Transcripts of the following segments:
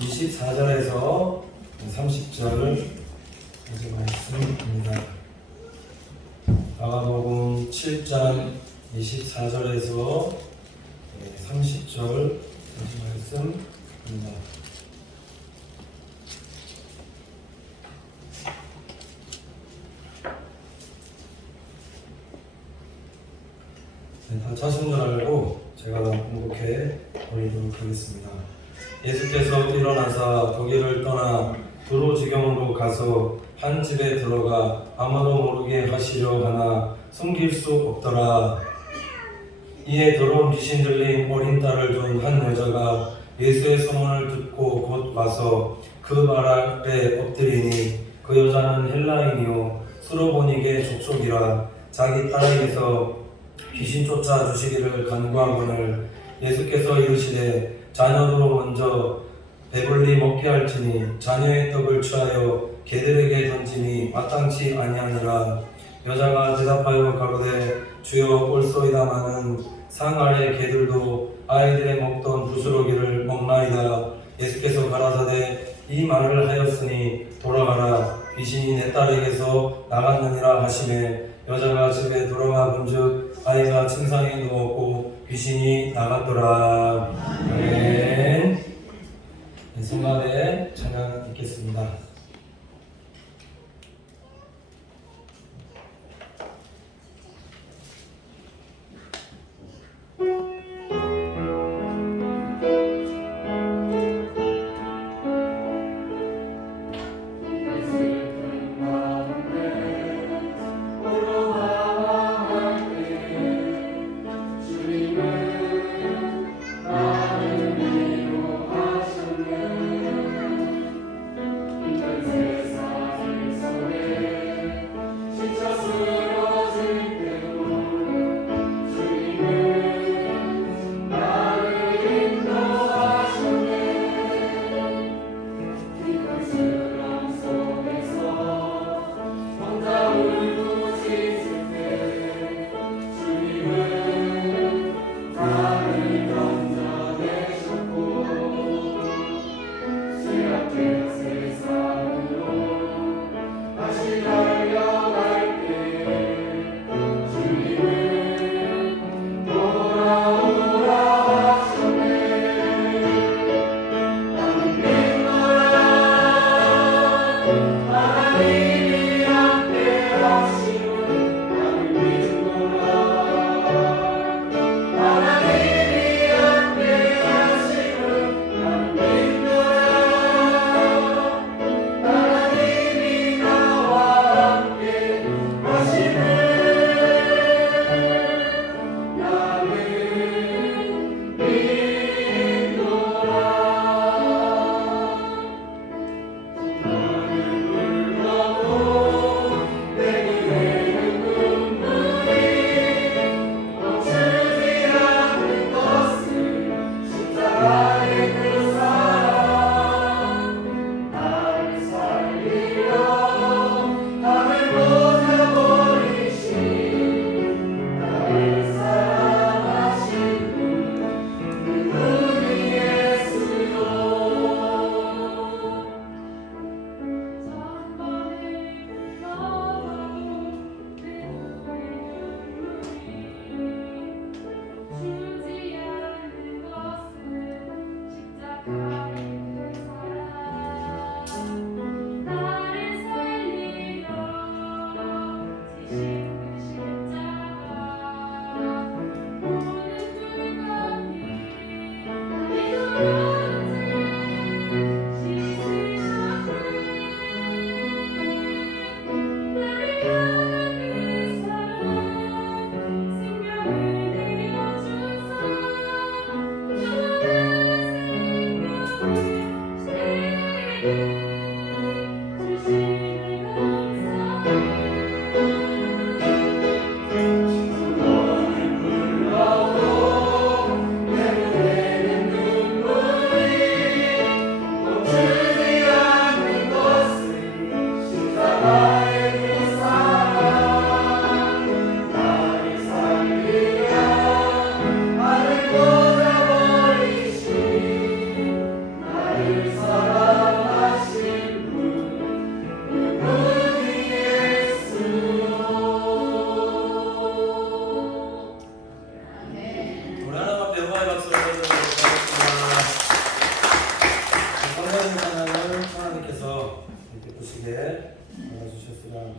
24절에서 30절 말씀입니다. 마가복음 7장 24절에서 30절 말씀입니다. 다 찾은 줄 알고 제가 공독해 보이도록 하겠습니다. 예수께서 일어나사 거기를 떠나 두로 지경으로 가서 한 집에 들어가 아무도 모르게 하시려 하나 숨길 수 없더라. 이에 더러운 귀신 들린 어린 딸을 둔 한 여자가 예수의 소문을 듣고 곧 와서 그 발 앞에 엎드리니 그 여자는 헬라인이요 수로보니게 족속이라 자기 딸에게서 귀신 쫓아 주시기를 간구하거늘 예수께서 이르시되 자녀도 먼저 배불리 먹게 할지니 자녀의 떡을 취하여 개들에게 던지니 마땅치 아니하니라. 여자가 대답하여 가로되 주여 옳소이다마는 상 아래 개들도 아이들의 먹던 부스러기를 먹나이다. 예수께서 가라사대 이 말을 하였으니 돌아가라 귀신이 내 딸에게서 나갔느니라 하시매 여자가 집에 돌아와 본즉 아이가 침상에 누웠고 귀신이 나갔더라. 아멘. 성가대 찬양 읽겠습니다. 주님은 나를 위로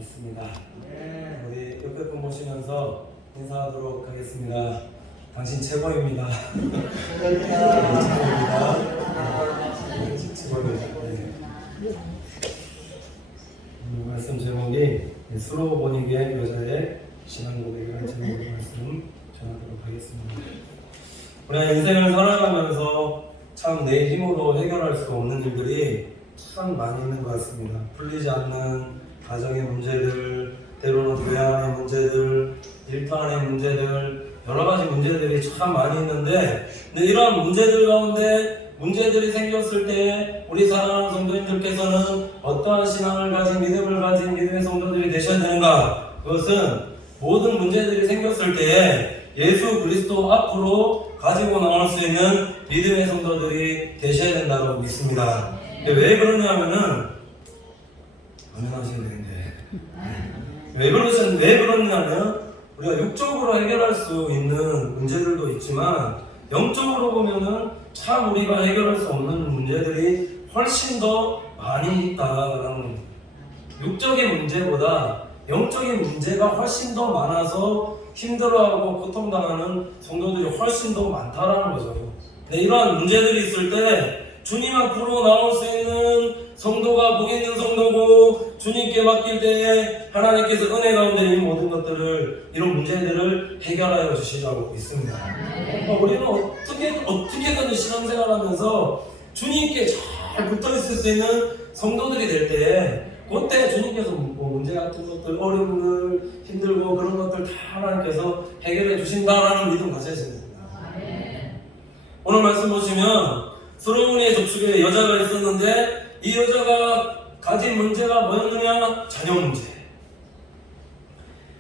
믿습니다. 우리 옆에 분 보시면서 인사하도록 하겠습니다. 당신 최고입니다. 최고입니다. 최고입니다. 말씀 제목이 수로 보니게 여자의 신앙 고백이라는 제목의 말씀 전하도록 하겠습니다. 우리가 인생을 살아가면서 참 내 힘으로 해결할 수 없는 일들이 참 많이 있는 것 같습니다. 풀리지 않는 가정의 문제들, 때로는 교회 안의 문제들, 일터 안의 문제들, 여러 가지 문제들이 참 많이 있는데, 근데 이러한 문제들 가운데 문제들이 생겼을 때 우리 사랑하는 성도님들께서는 어떠한 신앙을 가진 믿음을 가진 믿음의 성도들이 되셔야 되는가? 그것은 모든 문제들이 생겼을 때 예수 그리스도 앞으로 가지고 나올 수 있는 믿음의 성도들이 되셔야 된다고 믿습니다. 왜 그러냐면은 안전하셔야 되는데 왜 그러냐면 우리가 육적으로 해결할 수 있는 문제들도 있지만 영적으로 보면은 참 우리가 해결할 수 없는 문제들이 훨씬 더 많이 있다라는 겁니다. 육적인 문제보다 영적인 문제가 훨씬 더 많아서 힘들어하고 고통당하는 성도들이 훨씬 더 많다라는 거죠. 네, 이러한 문제들이 있을 때 주님 앞으로 나올 수 있는 성도가 복 있는 성도고 주님께 맡길 때에 하나님께서 은혜 가운데 이 모든 것들을 이런 문제들을 해결하여 주시라고 믿습니다. 우리는 어떻게든 신앙생활하면서 주님께 잘 붙어있을 수 있는 성도들이 될 때 그때 주님께서 문제 같은 것들, 어려움을 힘들고 그런 것들 다 하나님께서 해결해 주신다라는 믿음 가져야 됩니다. 오늘 말씀 보시면 수로문의 족속에 여자가 있었는데 이 여자가 가진 문제가 뭐였느냐? 자녀 문제.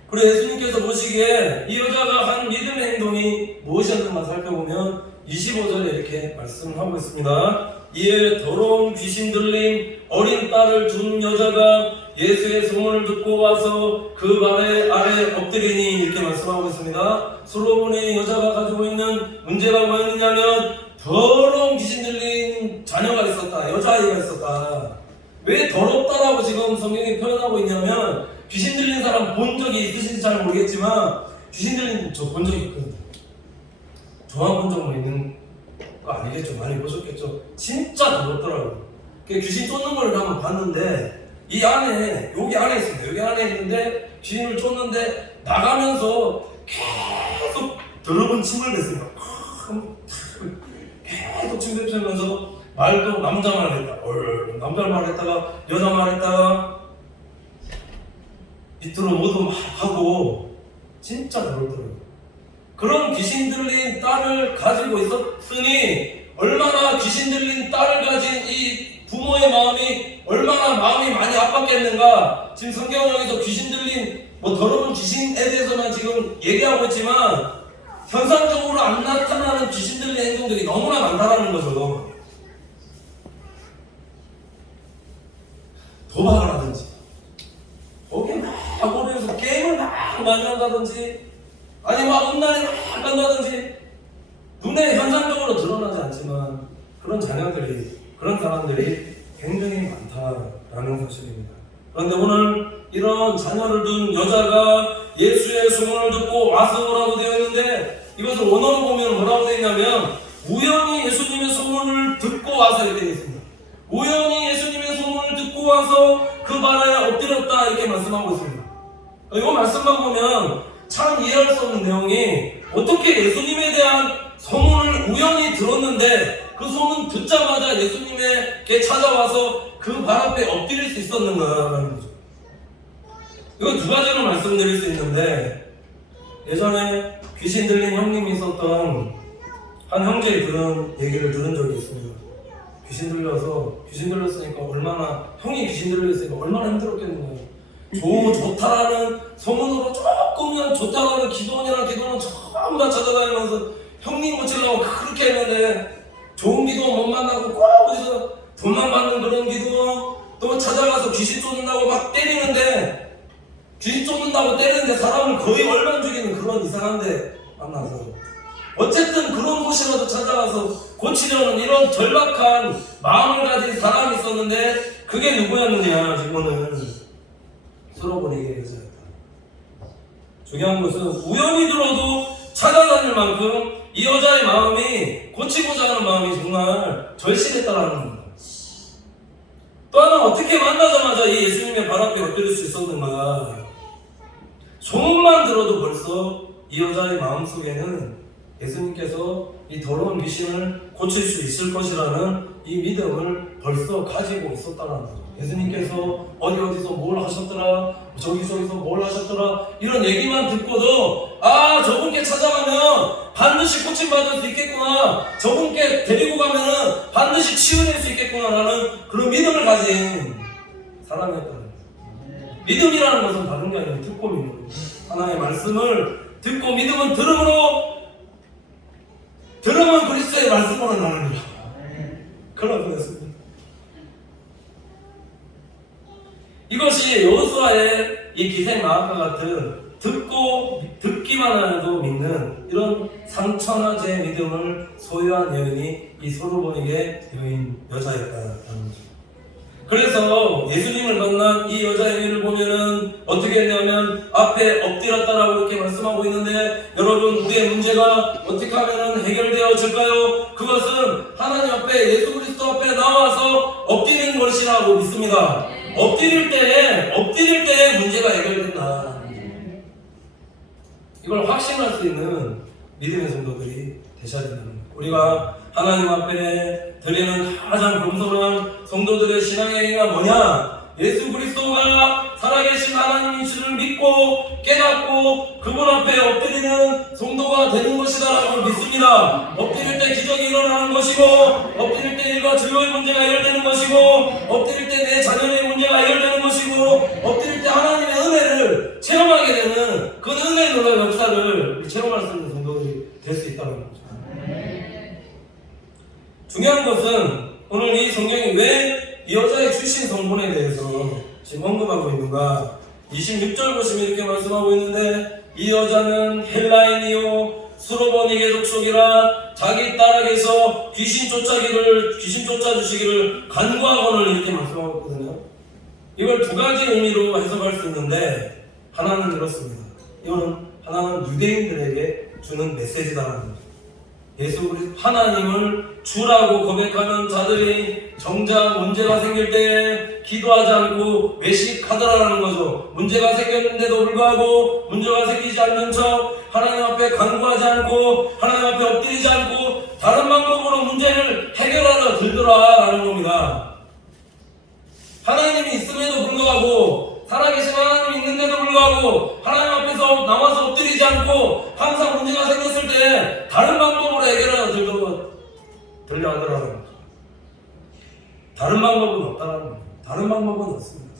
그리고 예수님께서 보시기에 이 여자가 한 믿음의 행동이 무엇이었는가 살펴보면 25절에 이렇게 말씀하고 있습니다. 이에 더러운 귀신 들린 어린 딸을 둔 여자가 예수의 소문을 듣고 와서 그 발 아래 엎드리니 이렇게 말씀하고 있습니다. 수로문의 여자가 가지고 있는 문제가 뭐였느냐면 더러운 귀신 들린 자녀가 있었다. 여자아이가 있었다. 왜 더럽다라고 지금 성경이 표현하고 있냐면 귀신 들린 사람 본 적이 있으신지 잘 모르겠지만 귀신 들린 저 본 적이 있거든요. 저만 본 적만 있는 거 아니겠죠? 많이 보셨겠죠? 진짜 더럽더라고요. 귀신 쫓는 걸 한번 봤는데 이 안에 여기 안에 있습니다. 여기 안에 있는데 귀신을 쫓는데 나가면서 계속 더러운 침을 뱉습니다. 계속 침 뱉으면서 말도 남자 말 했다. 남자 말 했다가 여자 말 했다가 밑으로 모두 막 하고 진짜 더럽더라고요. 그런 귀신 들린 딸을 가지고 있었으니 얼마나 귀신 들린 딸을 가진 이 부모의 마음이 얼마나 마음이 많이 아팠겠는가. 지금 성경에서 귀신 들린 더러운 귀신에 대해서만 지금 얘기하고 있지만 현상적으로 안 나타나는 귀신 들린 행동들이 너무나 많다라는 거죠. 도박을 하든지 거기에 막 모여서 게임을 막 많이 한다든지 아니 막 음란에 막 간다든지 눈에 현상적으로 드러나지 않지만 그런 자녀들이 그런 사람들이 굉장히 많다라는 사실입니다. 그런데 오늘 이런 자녀를 둔 여자가 예수의 소문을 듣고 와서 오라고 되어 있는데 이것을 원어로 보면 뭐라고 되어 있냐면 우연히 예수님의 소문을 듣고 와서 이렇게 되어 있습니다. 우연히 예수님의 소문을 듣고 와서 그 발에 엎드렸다 이렇게 말씀하고 있습니다. 이 말씀만 보면 참 이해할 수 없는 내용이 어떻게 예수님에 대한 소문을 우연히 들었는데 그 소문 듣자마자 예수님에게 찾아와서 그 발 앞에 엎드릴 수 있었는가라는 거죠. 이거 두 가지로 말씀드릴 수 있는데 예전에 귀신 들린 형님이 있었던 한 형제의 그런 얘기를 들은 적이 있습니다. 귀신 들렸으니까 얼마나 형이 귀신 들렸으니까 얼마나 힘들었겠는 거예요. 좋다라는 소문으로 조금이나 좋다라는 기도원이랑 기도는 전부 다 찾아다니면서 형님 고치려고 그렇게 했는데 좋은 기도 못 만나고 꼭 어디서 돈만 받는 그런 기도 또 찾아가서 귀신 쫓는다고 막 때리는데 귀신 쫓는다고 때리는데 사람을 거의 얼만 죽이는 그런 이상한 데 만나서 어쨌든 그런 곳이라도 찾아가서 고치려는 이런 절박한 마음을 가진 사람이 있었는데 그게 누구였느냐. 지금은 수로보니게 여자였다. 중요한 것은 우연히 들어도 찾아다닐 만큼 이 여자의 마음이 고치고자 하는 마음이 정말 절실했다라는 겁니다. 또 하나 어떻게 만나자마자 이 예수님의 발 앞에 엎드릴 수 있었는가. 소문만 들어도 벌써 이 여자의 마음속에는 예수님께서 이 더러운 귀신을 고칠 수 있을 것이라는 이 믿음을 벌써 가지고 있었다는 거죠. 예수님께서 어디서 뭘 하셨더라, 저기서 뭘 하셨더라, 이런 얘기만 듣고도 저분께 찾아가면 반드시 고침받을 수 있겠구나, 저분께 데리고 가면 반드시 치유될 수 있겠구나라는 그런 믿음을 가진 사람이었다는 거죠. 믿음이라는 것은 다른 게 아니라 듣고 믿는 거죠. 하나님의 말씀을 듣고 믿음은 들음으로, 들음은 그리스도의 말씀으로 나눕니다. 그런 거였습니다. 이것이 여호수아의 이 기생마귀와 같은 듣기만 해도 믿는 이런 상천하제 믿음을 소유한 여인이 이 소로보닉의 여자였다는 거죠. 그래서 예수님을 만난 이 여자의 보면은 어떻게 했냐면 앞에 엎드렸다라고 이렇게 말씀하고 있는데, 여러분 우리의 문제가 어떻게 하면 해결되어질까요? 그것은 하나님 앞에, 예수 그리스도 앞에 나와서 엎드리는 것이라고 믿습니다. 엎드릴 때에 문제가 해결된다. 이걸 확신할 수 있는 믿음의 성도들이 되셔야 된다는 거예요. 우리가 하나님 앞에 드리는 가장 겸손한 성도들의 신앙의 행위가 뭐냐? 예수 그리스도가 살아계신 하나님이시를 믿고 깨닫고 그분 앞에 엎드리는 성도가 되는 것이다라고 믿습니다. 엎드릴 때 기적이 일어나는 것이고, 엎드릴 때 일과 진로의 문제가 해결되는 것이고, 엎드릴 때 내 자녀의 문제가 해결되는 것이고, 엎드릴 때 하나님의 은혜를 체험하게 되는 그 은혜의 놀라운 역사를 체험할 수 있는 성도들이 될 수 있다는 거죠. 중요한 것은 오늘 이 성경이 왜 이 여자의 출신 성분에 대해서 지금 언급하고 있는가. 26절 보시면 이렇게 말씀하고 있는데, 이 여자는 헬라인이요 수로보닉의 족속이라 자기 딸에게서 귀신 쫓아주시기를 간구하거늘, 이렇게 말씀하고 있거든요. 이걸 두 가지 의미로 해석할 수 있는데, 하나는 이렇습니다. 이거는 하나는 유대인들에게 주는 메시지다라는 거죠. 예수 그리스도 하나님을 주라고 고백하는 자들이 정작 문제가 생길 때 기도하지 않고 외식하더라라는 거죠. 문제가 생겼는데도 불구하고 문제가 생기지 않는 척 하나님 앞에 간구하지 않고 하나님 앞에 엎드리지 않고 다른 방법으로 문제를 해결하려 들더라라는 겁니다. 하나님이 있음에도 불구하고, 살아계신 하나님이 있는데도 불구하고 하나님 앞에서 나와서 엎드리지 않고 항상 문제가 생겼을 때 다른 방법으로 해결하려 들려 하더라는 거죠. 다른 방법은 없다라는 거죠. 다른 방법은 없습니다.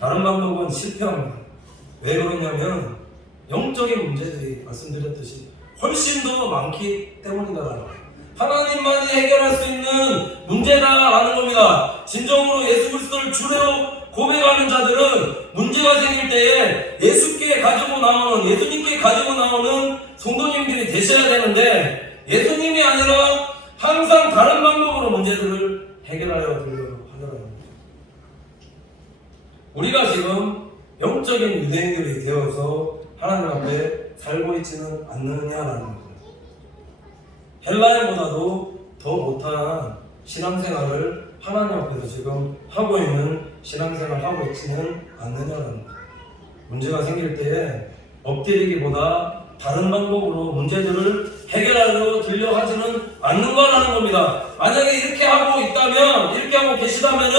다른 방법은 실패합니다. 왜 그러냐면 영적인 문제들이 말씀드렸듯이 훨씬 더 많기 때문이다라는 거예요. 하나님만이 해결할 수 있는 문제다라는 겁니다. 진정으로 예수 그리스도를 주로 고백하는 자들은 문제가 생길 때에 예수님께 가지고 나오는 성도님들이 되셔야 되는데, 예수님이 아니라 항상 다른 방법으로 문제들을 해결하려고 하더라고요. 우리가 지금 영적인 유대인들이 되어서 하나님 앞에 살고 있지는 않느냐라는 거죠. 헬라인보다도 더 못한 신앙생활을 하나님 앞에서 지금 하고 있는 신앙생활을 하고 있지는 않느냐는 거죠. 문제가 생길 때에 엎드리기보다 다른 방법으로 문제들을 해결하려 들려 하지는 않는 거라는 겁니다. 만약에 이렇게 하고 있다면, 이렇게 하고 계시다면은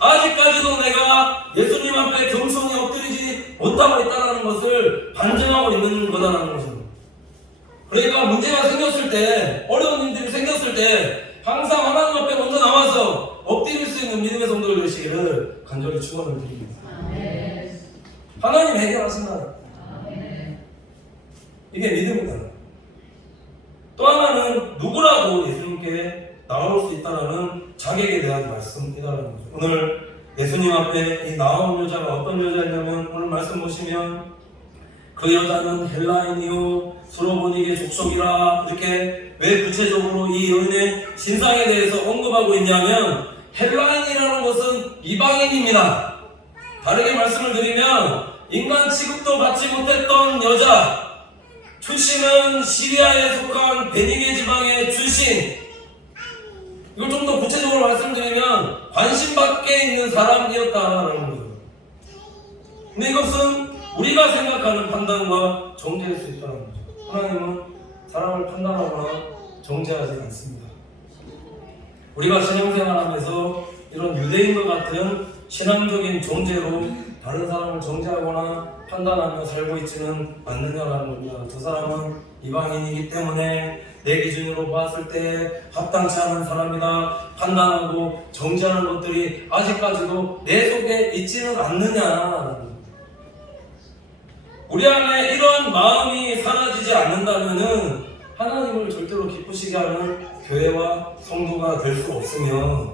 아직까지도 내가 예수님 앞에 겸손히 엎드리지 못하고 있다는 것을 반증하고 있는 거다라는 거죠. 그러니까 문제가 생겼을 때, 어려운 일들이 생겼을 때 항상 하나님 앞에 먼저 나와서 엎드릴 수 있는 믿음의 성도들 되시기를 간절히 축원을 드립니다. 하나님 해결하신다. 이게 믿음이다. 또 하나는 누구라도 예수님께 나올 수 있다는 자격에 대한 말씀이다라는 거죠. 오늘 예수님 앞에 이 나온 여자가 어떤 여자냐면, 오늘 말씀 보시면 그 여자는 헬라인이요 수로보닉의 족속이라, 이렇게 왜 구체적으로 이 여인의 신상에 대해서 언급하고 있냐면, 헬라인이라는 것은 이방인입니다. 다르게 말씀을 드리면 인간 취급도 받지 못했던 여자, 출신은 시리아에 속한 베니게 지방의 출신. 이걸 좀 더 구체적으로 말씀드리면 관심 밖에 있는 사람이었다라는 거죠. 근데 이것은 우리가 생각하는 판단과 정죄할 수 있다는 거죠. 하나님은 사람을 판단하거나 정죄하지 않습니다. 우리가 신앙생활하면서 이런 유대인과 같은 신앙적인 정죄로 다른 사람을 정죄하거나 판단하며 살고 있지는 않느냐라는 겁니다. 저 사람은 이방인이기 때문에 내 기준으로 봤을 때 합당치 않은 사람이다 판단하고 정죄하는 것들이 아직까지도 내 속에 있지는 않느냐. 우리 안에 이런 마음이 사라지지 않는다면 하나님을 절대로 기쁘시게 하는 교회와 성도가 될 수 없으며,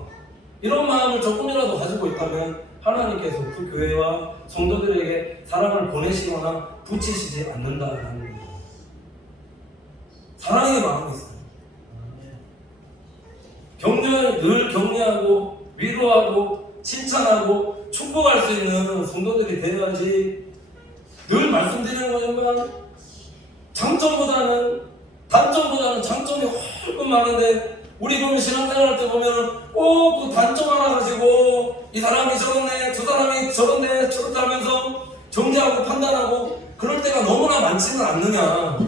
이런 마음을 조금이라도 가지고 있다면 하나님께서 그 교회와 성도들에게 사랑을 보내시거나 붙이시지 않는다는 겁니다. 사랑의 마음이 있어요. 늘 격려하고 위로하고 칭찬하고 축복할 수 있는 성도들이 되어야지. 늘 말씀드리는 거지만 장점보다는 단점보다는 장점이 훨씬 많은데, 우리 보면 신앙생활 할 때 보면 꼭 그 단점 하나 가지고 이 사람이 저렇네 저 사람이 저렇네 저렇다 하면서 정죄하고 판단하고 그럴 때가 너무나 많지는 않느냐.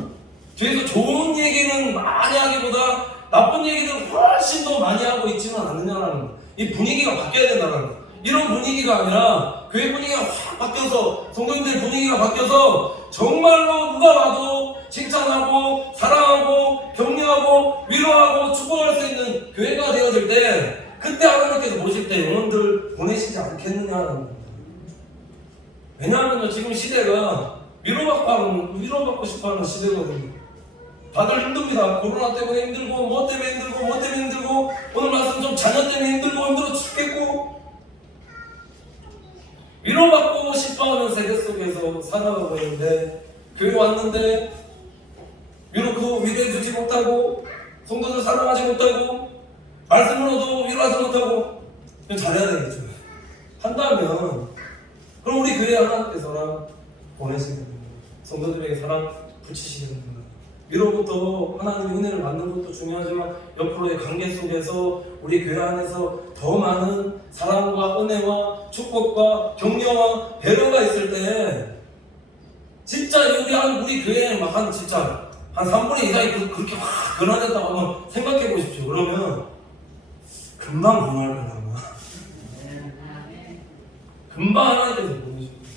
뒤에서 좋은 얘기는 많이 하기보다 나쁜 얘기를 훨씬 더 많이 하고 있지는 않느냐라는 거. 이 분위기가 바뀌어야 된다는 거. 이런 분위기가 아니라 교회 분위기가 확 바뀌어서, 성도님들 분위기가 바뀌어서 정말로 누가 봐도 칭찬하고 사랑하고 격려하고 위로하고 축복할 수 있는 교회가 되어질 때, 그때 하나님께서 보실 때 영혼들 보내시지 않겠느냐는 겁니다. 왜냐하면 지금 시대가 위로받고 싶어하는 시대거든요. 다들 힘듭니다. 코로나 때문에 힘들고 뭐 때문에 힘들고 오늘 말씀 좀 자녀 때문에 힘들어 죽겠고, 위로받고 싶어하는 세계 속에서 살아가고 있는데, 교회 왔는데 위로해주지 못하고 성도들 사랑하지 못하고 말씀으로도 위로하지 못하고 잘해야 되겠죠. 한다면 그럼 우리 교회 하나님께서랑 보내시는 겁니다. 성도들에게 사랑 붙이시는 겁니다. 위로부터 하나님의 은혜를 받는 것도 중요하지만 옆으로의 관계 속에서 우리 교회 안에서 더 많은 사랑과 은혜와 축복과 격려와 배려가 있을 때, 진짜 우리 교회에 진짜 한 3분의 2가 그렇게 확 변화됐다고 한번 생각해 보십시오. 그러면 금방 변화할 거야. 금방 하나님께서 보내십니다.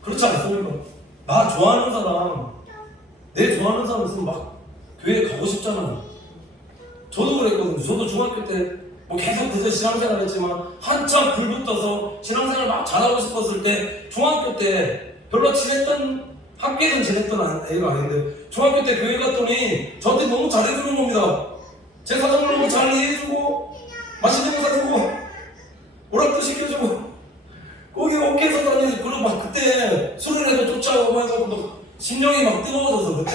그렇지 않습니까? 나 좋아하는 사람, 내 좋아하는 사람 있으면 막 교회 가고 싶잖아요. 저도 그랬거든요. 저도 중학교 때 계속 그저 신앙생활 했지만 한참 불 붙어서 신앙생활 막 잘하고 싶었을 때, 중학교 때 별로 학교에서 지냈던 애가 아닌데 중학교 때 교회 갔더니 저한테 너무 잘해주는 겁니다. 제 사정을 너무 잘 이해해주고 맛있는 거 사주고 오락도 시켜주고 거기 어깨에서 다니고, 그리고 막 그때 술을 해도 쫓아오고 해서 막 심령이 막 뜨거워져서 그때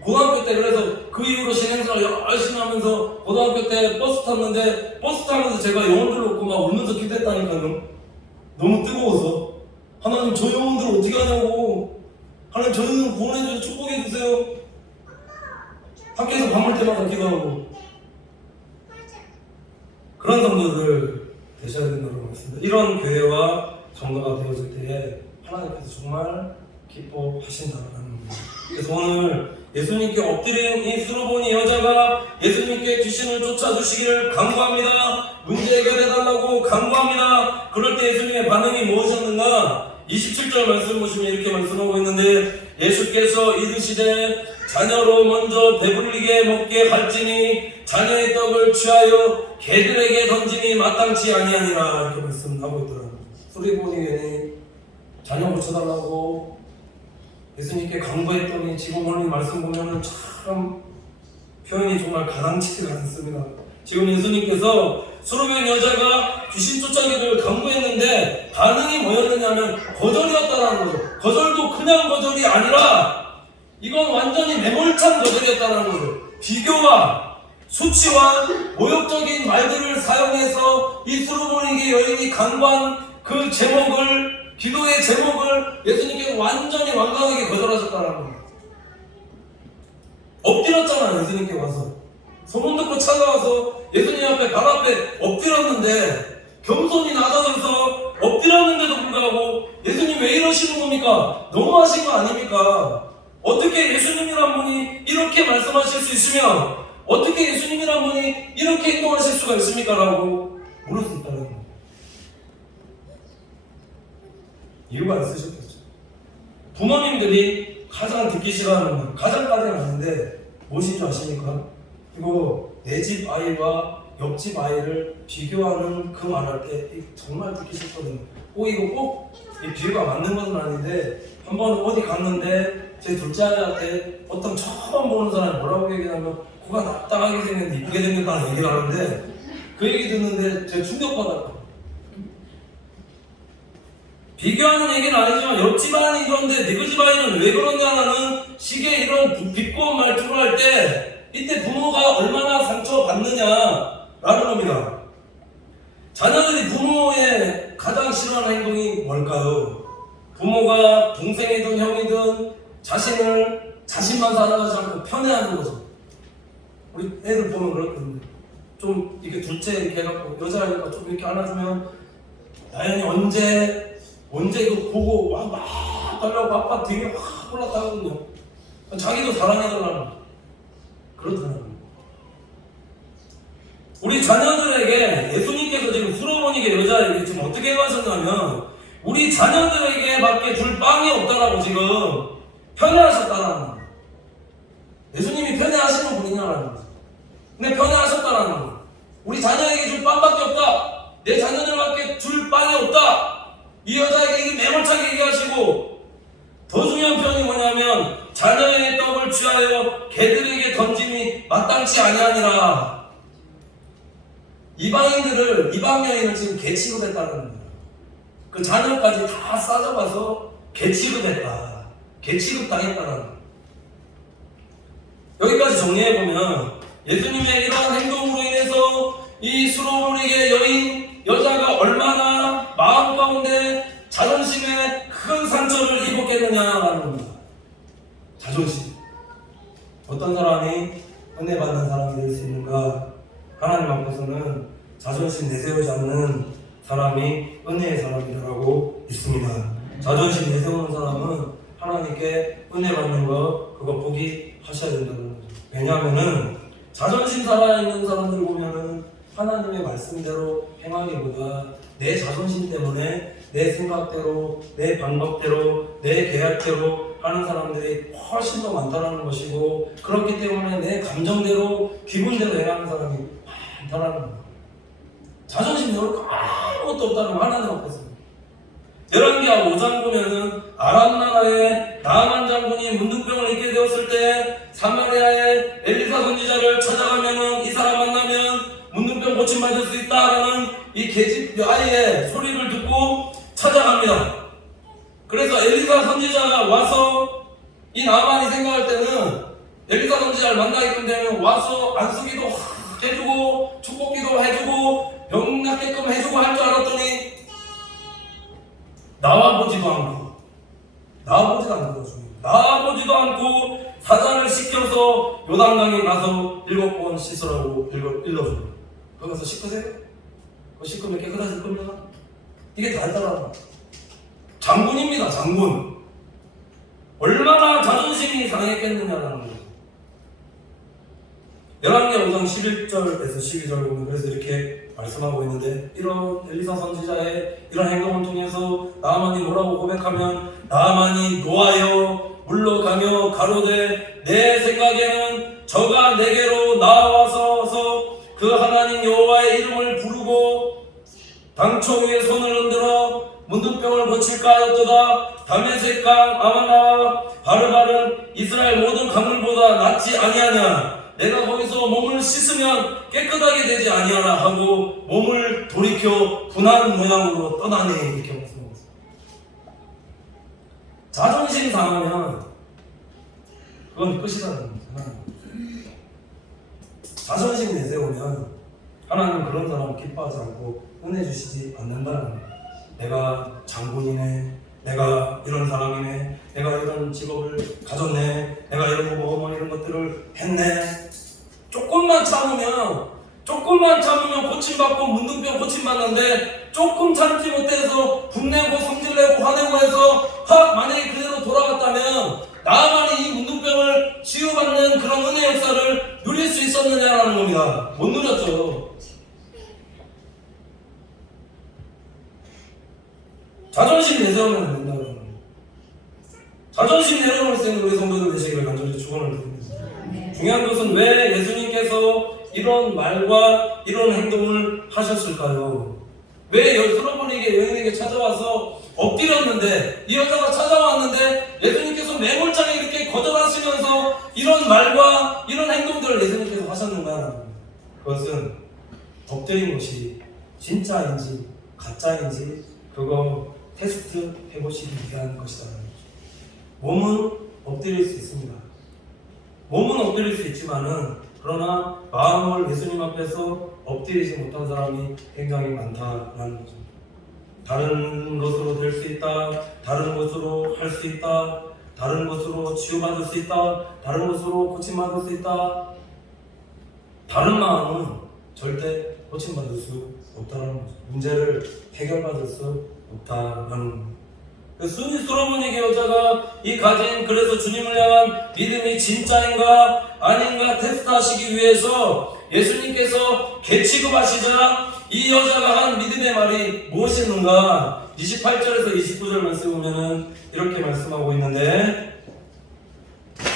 고등학교 때, 그래서 그 이후로 신앙생활 열심히 하면서 고등학교 때 버스 탔는데, 버스 타면서 제가 영혼들 놓고 막 울면서 기도했다니까요. 너무 뜨거워서 하나님 저 영혼들 어떻게 하냐고, 하나님 저희는 구원해주세요, 축복해주세요. 학교에서 밥 먹을 때마다 기도하고. 그런 성도들 되셔야 된다고 말씀드립니다. 이런 교회와 성도가 되어질 때에 하나님께서 정말 기뻐하신다는 겁니다. 그래서 오늘 예수님께 엎드린 이 수르보니 여자가 예수님께 귀신을 쫓아주시기를 간구합니다. 문제 해결해달라고 간구합니다. 그럴 때 예수님의 반응이 무엇이었는가? 27절 말씀 보시면 이렇게 말씀하고 있는데, 예수께서 이르시되 자녀로 먼저 배불리게 먹게 할지니 자녀의 떡을 취하여 개들에게 던짐이 마땅치 아니하니라, 이렇게 말씀하고 있더라고요. 수르보니 여인이 자녀 고쳐달라고 예수님께 간구했더니, 지금 오늘 말씀 보면은 참 표현이 정말 가당치가 않습니다. 지금 예수님께서 수르보니 여자가 귀신 쫓아기를 간구했는데 반응이 뭐였느냐면 거절이었다는 거죠. 거절도 그냥 거절이 아니라 이건 완전히 매몰찬 거절이었다는 거죠. 비교와 수치와 모욕적인 말들을 사용해서 이 수르보니 여인이 간구한 그 제목을, 기도의 제목을 예수님께서 완전히 완강하게 거절하셨다는 겁니다. 엎드렸잖아, 예수님께 와서. 소문 듣고 찾아와서 예수님 앞에, 발 앞에 엎드렸는데, 겸손히 낮아져서 엎드렸는데도 불구하고 예수님 왜 이러시는 겁니까? 너무하신 거 아닙니까? 어떻게 예수님이란 분이 이렇게 말씀하실 수 있으면 어떻게 예수님이란 분이 이렇게 행동하실 수가 있습니까? 라고 물을 수 있다는 겁니다. 이유가 있으셨겠죠. 부모님들이 가장 듣기 싫어하는 말, 가장까지는 아닌데 무엇인 줄 아십니까? 이거 내 집 아이와 옆집 아이를 비교하는 그 말할 때 정말 듣기 싫거든요. 이거 이 비유가 맞는 것은 아닌데 한번 어디 갔는데 제 둘째 아이한테 어떤 처음 보는 사람이 뭐라고 얘기하면 코가 납작하게 생겼는데 이쁘게 생겼다는 얘기를 하는데 그 얘기 듣는데 제가 충격받았거든요. 비교하는 얘기는 아니지만 옆집 아이 그런데 니그 집 아이는 왜 그러냐는 식의 이런 비꼬은 말투를 할 때 이때 부모가 얼마나 상처받느냐라는 겁니다. 자녀들이 부모의 가장 싫어하는 행동이 뭘까요? 부모가 동생이든 형이든 자신만 살아가지 않고 편애하는 거죠. 우리 애들 보면 그렇거든요. 좀 이렇게 둘째 이렇게 해갖고 여자애가 좀 이렇게 안아주면 나연이 언제 이거 보고 막 달라고 아빠 등에 확 올라타거든요. 자기도 사랑해달라는 그렇더라고요. 우리 자녀들에게 예수님께서 지금 수로보니게 여자에게 지금 어떻게 하셨냐면 우리 자녀들에게 밖에 줄 빵이 없다라고 지금 편애하셨다라는 거예요. 예수님이 편애하시는 분이냐라는 거죠. 근데 편애하셨다라는 거예요. 우리 자녀에게 줄 빵밖에 없다. 내 자녀들밖에 줄 빵이 없다. 이 여자에게 매몰차게 얘기하시고 더 중요한 표현이 뭐냐면 자녀의 떡을 취하여 개들에게 던짐이 마땅치 아니하니라. 이방 여인을 지금 개 취급했다는 겁니다. 그 자녀까지 다 싸잡아서 개 취급했다. 개 취급당했다는 겁니다. 여기까지 정리해보면 예수님의 이러한 행동으로 인해서 이 수로보니게 여자가 얼마나 마음 가운데 자존심에 큰 상처를 입었겠느냐라는 겁니다. 자존심. 어떤 사람이 은혜 받는 사람이 될 수 있는가? 하나님 앞에서는 자존심 내세우지 않는 사람이 은혜의 사람이라고 있습니다. 자존심 내세우는 사람은 하나님께 은혜 받는 거 그거 포기하셔야 된다는 거죠. 왜냐하면은 자존심 살아있는 사람들 보면은 하나님의 말씀대로 행하기보다 내 자존심 때문에 내 생각대로, 내 방법대로, 내 계약대로 하는 사람들이 훨씬 더 많다는 것이고 그렇기 때문에 내 감정대로, 기분대로 행하는 사람이 많다는 거예요. 자존심 내놓고 아무것도 없다는 거 하나님 앞에서. 열왕기하 5장 보면은 아람 나라의 나아만 장군이 문둥병을 잃게 되었을 때 사마리아의 엘리사 선지자를 찾아가면은 이 사람 만나면 문둥병 고침받을 수 있다라는 이 계집 아이의 소리를 듣고 찾아갑니다. 그래서 엘리사 선지자가 와서 이 나아만이 생각할 때는 엘리사 선지자를 만나게끔 되면 와서 안수기도 해주고 축복기도 해주고 병 낫게끔 해주고 할 줄 알았더니 나와보지도 않고 사자를 시켜서 요단강에 가서 7번 씻으라고 일러줘요. 거기 가서 씻으세요? 그거 씻으면 깨끗하실 겁니다. 이게 다 했다라는 장군입니다. 장군. 얼마나 자존심이 상했겠느냐라는 거죠. 열왕기하 5장 11절에서 12절 보면 그래서 이렇게 말씀하고 있는데 이런 엘리사 선지자의 이런 행동을 통해서 나아만이 뭐라고 고백하면 나아만이 노하여 물러가며 가로되 내 생각에는 저가 내게로 나와서 그 하나님 여호와의 이름을 부르고 당초 위에 손을 흔들어 문둥병을 고칠까 하였도다. 다메섹강 아마나와 바르바른 이스라엘 모든 강물보다 낫지 아니하냐. 내가 거기서 몸을 씻으면 깨끗하게 되지 아니하라 하고 몸을 돌이켜 분한 모양으로 떠나네. 이렇게 말씀합니다. 자존심 상하면 그건 끝이라는 겁니다. 자존심 내세우면 하나님은 그런 사람 기뻐하지 않고 은혜 주시지 않는다는 겁니다. 내가 장군이네, 내가 이런 사람이네, 내가 이런 직업을 가졌네, 내가 이런 거 이런 것들을 했네. 조금만 참으면 고침받고 문둥병 고침받는데, 조금 참지 못해서 분내고 성질내고 화내고 해서 만약에 그대로 돌아갔다면 나만이 이 문둥병을 치유받는 그런 은혜 역사를 누릴 수 있었느냐라는 겁니다. 못 누렸죠. 자존심 내세우면 안 된다는 거예요. 자존심 내려놓을 수 있는 우리 성도들 되시기를 간절히 축원을 드립니다. 중요한 것은 왜 예수님께서 이런 말과 이런 행동을 하셨을까요? 왜 여러분에게 여인에게 찾아와서 엎드렸는데, 이 여자가 찾아왔는데 예수님께서 매몰차게 이렇게 거절하시면서 이런 말과 이런 행동들을 예수님께서 하셨는가? 그것은 엎드린 것이 진짜인지 가짜인지 그거 테스트 해보시기 위한 것이다. 몸은 엎드릴 수 있습니다. 몸은 엎드릴 수 있지만은, 그러나 마음을 예수님 앞에서 엎드리지 못한 사람이 굉장히 많다라는 거죠. 다른 것으로 될 수 있다, 다른 것으로 할 수 있다, 다른 것으로 치유받을 수 있다, 다른 것으로 고침받을 수 있다. 다른 마음은 절대 고침받을 수 없다는 거죠. 문제를 해결받을 수 없다는 겁니다. 순위 솔로몬에게 여자가 이 가진, 그래서 주님을 향한 믿음이 진짜인가 아닌가 테스트하시기 위해서 예수님께서 개취급하시자 이 여자가 한 믿음의 말이 무엇이었는가? 28절에서 29절 말씀 보면은 이렇게 말씀하고 있는데,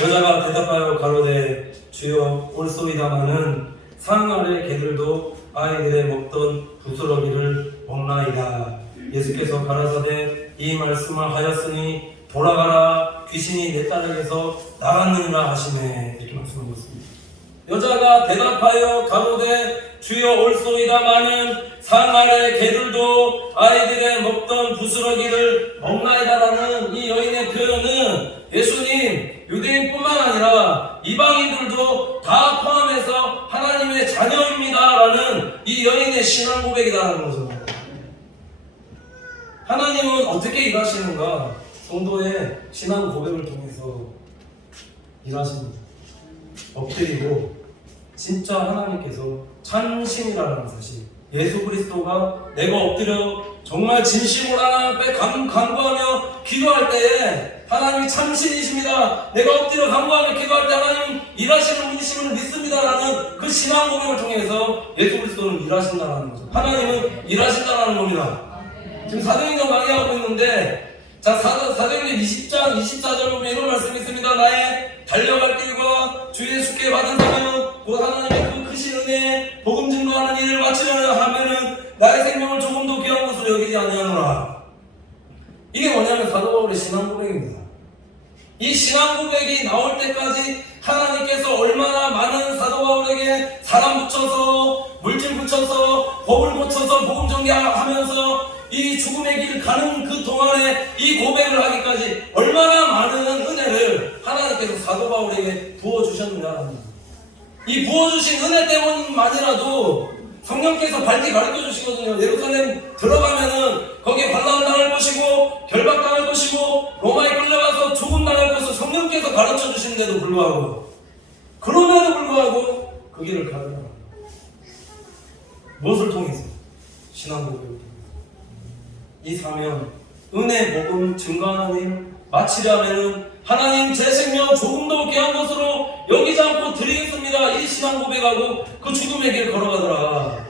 여자가 대답하여 가로되 주여 올소이다마는 상 아래 개들도 아이들의 먹던 부스러기를 먹나이다. 예수께서 가라사대 이 말씀을 하였으니 돌아가라, 귀신이 내 딸에게서 나갔느니라 하시네. 이렇게 말씀하고 있습니다. 여자가 대답하여 가로되 주여 올소이다마는 상 아래 개들도 아이들의 먹던 부스러기를 먹나이다라는 이 여인의 표현은 예수님, 유대인뿐만 아니라 이방인들도 다 포함해서 하나님의 자녀입니다라는 이 여인의 신앙 고백이라는 거죠. 하나님은 어떻게 일하시는가? 성도의 신앙 고백을 통해서 일하십니다. 엎드리고 진짜 하나님께서 참신이라는 사실, 예수 그리스도가 내가 엎드려 정말 진심으로 하나님 앞에 간구하며 기도할 때에 하나님이 참신이십니다. 내가 엎드려 간구하며 기도할 때 하나님 일하시는 분이심을 믿습니다라는 그 신앙 고백을 통해서 예수 그리스도는 일하신다라는 거죠. 하나님은 일하신다라는 겁니다. 지금 사도행전 강의하고 있는데, 자, 사도행전 20장 24절 보면 이런 말씀이 있습니다. 나의 달려갈 길과 주 예수께 받은 사명 곧 하나님의 그 크신 은혜에 복음 증거하는 일을 마치려 하면은 나의 생명을 조금도 귀한 것으로 여기지 아니하노라. 이게 뭐냐면 사도 바울의 신앙 고백입니다. 이 신앙 고백이 나올 때까지 하나님께서 얼마나 많은 사도 바울에게 사람 붙여서 물질 붙여서 법을 고쳐서 복음 전개하면서 이 죽음의 길 가는 그 동안에 이 고백을 하기까지 얼마나 많은 은혜를 하나님께서 사도 바울에게 부어주셨느냐. 이 부어주신 은혜 때문만이라도 성령께서 밝게 가르쳐 주시거든요. 예루살렘 들어가면은 거기에 반란당할 것이고 결박당할 것이고 로마에 끌려가서 죽음당할 것을 성령께서 가르쳐 주시는데도 불구하고, 그럼에도 불구하고 그 길을 가더라. 무엇을 통해서? 신앙 고백을 통해서. 이 사명, 은혜 복음 증거하는 일 마치려면은 하나님 제 생명 조금도 귀한 것으로 여기지 않고 드리겠습니다. 이 신앙 고백하고 그 죽음의 길 걸어가더라.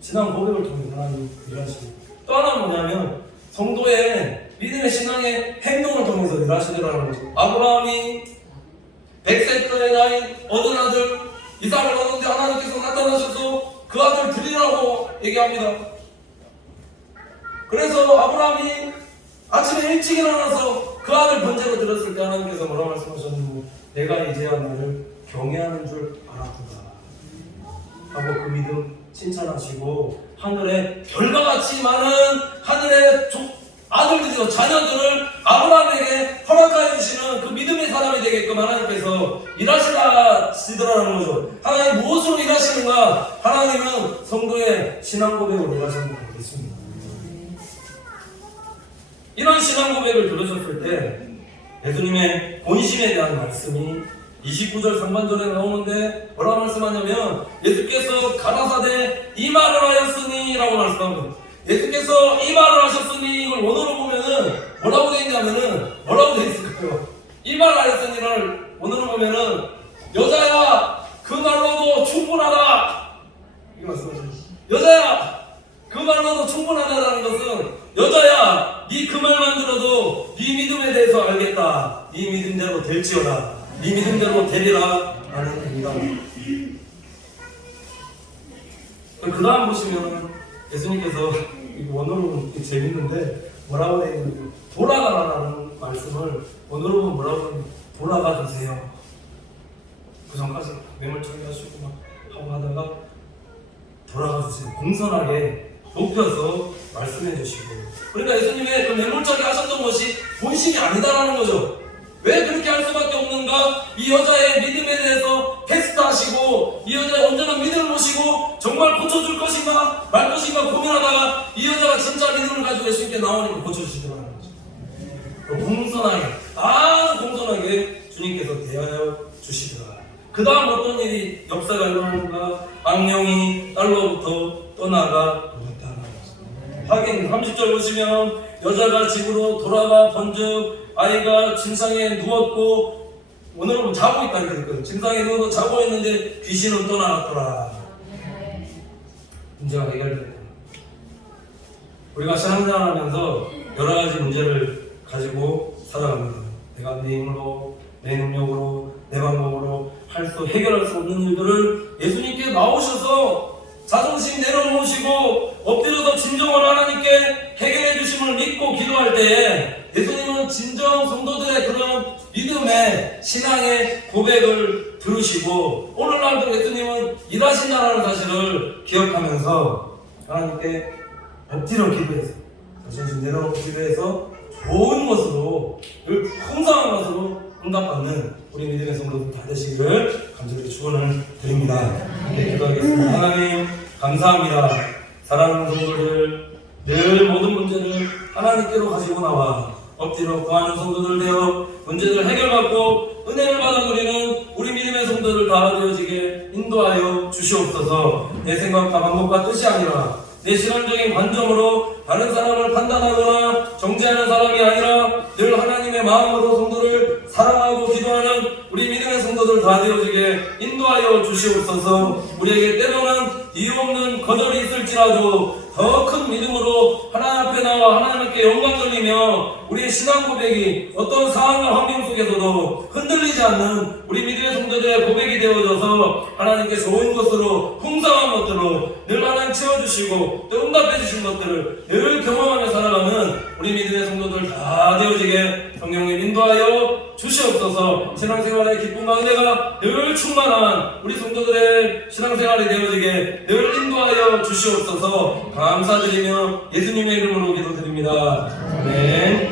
신앙 고백을 통해 하나님 일하시고, 또 하나는 뭐냐면 성도의 믿음의 신앙의 행동을 통해서 일하시더라는 거죠. 아브라함이 100세 때의 나이 얻은 아들 이삭을 얻는데 하나님께서 나타나셔서 그 아들 드리라고 얘기합니다. 그래서 아브라함이 아침에 일찍 일어나서 그 아들 번제로 드렸을 때 하나님께서 뭐라고 말씀하셨는지, 내가 이제야 나를 경외하는 줄 알았구나 하고 그 믿음 칭찬하시고, 하늘에 별과 같이 많은 하늘의 아들들이요 자녀들을 아브라함에게 허락하여 주시는 그 믿음의 사람이 되게끔 하나님께서 일하시더라는 거죠. 하나님 무엇으로 일하시는가? 하나님은 성도의 신앙 고백으로 일하시는 걸 믿습니다. 이런 신앙 고백을 들으셨을 때 예수님의 본심에 대한 말씀이 29절 상반절에 나오는데 뭐라고 말씀하냐면 예수께서 가라사대 이 말을 하였으니 라고 말씀합니다. 예수께서 이 말을 하셨으니 이걸 원어로 보면은 뭐라고 되어 있냐면은 뭐라고 되어 있을까요? 이 말을 하였으니를 원어로 보면은 여자야 그 말로도 충분하다 이렇게 말씀하셨어요. 여자야 그 말로도 충분하다라는 것은 여자야 네 그 말만 들어도 네 믿음에 대해서 알겠다. 네 믿음대로 될지어다. 네 믿음대로 되리라 라는 의미가 그 다음 보시면 예수님께서 원어로는 재밌는데 뭐라고 되어 있는지 돌아가라라는 말씀을 원어로 보면 뭐라고 하냐면 돌아가 주세요. 그 전까지 매몰차게 하시고 막 하고 하다가 돌아가 주세요. 공손하게 높여서 말씀해 주시고 그러니까 예수님의 그 매몰차게 하셨던 것이 본심이 아니다라는 거죠. 왜 그렇게 할 수밖에 없는가? 이 여자의 믿음에 대해서 테스트하시고 이 여자의 온전한 믿음을 보시고 정말 고쳐줄 것인가 말 것인가 고민하다가 이 여자가 진짜 믿음을 가지고 예수님께 나오니까 고쳐주시더라는 거죠. 공손하게 아주 공손하게 주님께서 대하여 주시더라. 그 다음 어떤 일이 역사가 일어나는가? 악령이 딸로부터 떠나가 누웠다는 거죠. 하긴 30절 보시면 여자가 집으로 돌아가 번즉 아이가 침상에 누웠고 오늘은 자고 있다 이렇게 됐거든요. 침상에 누워서 자고 있는데 귀신은 떠나갔더라. 문제가 해결됐다. 우리가 신앙생활하면서 여러 가지 문제를 가지고 살아갑니다. 내가 내 힘으로, 내 능력으로, 내 방법으로 해결할 수 없는 일들을 예수님께 나오셔서 자존심 내려놓으시고 엎드려서 진정을 하나님께 해결해 주심을 믿고 기도할 때에 예수님은 진정 성도들의 그런 믿음의 신앙의 고백을 들으시고 오늘날도 예수님은 일하신다는 사실을 기억하면서 하나님께 엎드려 기도해서 자존심 내려놓고 기도해서 좋은 것으로 늘 풍성한 것으로 응답받는 우리 믿음의 성도들 다 되시기를 간절히 축원을 드립니다. 함께 기도하겠습니다. 하나님 감사합니다. 사랑하는 성도들 늘 모든 문제를 하나님께로 가지고 나와 엎드려 구하는 성도들 되어 문제를 해결받고 은혜를 받아 누리는 우리 믿음의 성도들 다 되어지게 인도하여 주시옵소서. 내 생각과 방법과 뜻이 아니라 내 신앙적인 관점으로 다른 사람을 판단하거나 정죄하는 사람이 아니라 늘 하나님의 마음으로 성도를 사랑하고 기도하는 우리 믿음의 성도들 다 되어지게 인도하여 주시옵소서. 우리에게 때로는 이유 없는 거절이 있을지라도 더 큰 믿음으로 하나님 앞에 나와 하나님께 영광 돌리며 우리의 신앙 고백이 어떤 상황과 환경 속에서도 흔들리지 않는 우리 믿음의 성도들의 고백이 되어져서 하나님께 좋은 것으로 풍성한 것들로 늘 하나님 채워주시고 또 응답해 주신 것들을 늘 경험하며 살아가는 우리 믿음의 성도들 다 되어지게 성령님 인도하여 주시옵소서. 신앙생활의 기쁨과 은혜가 늘 충만한 우리 성도들의 신앙생활이 되어지게 늘 인도하여 주시옵소서. 감사드리며 예수님의 이름으로 기도드립니다. 아멘.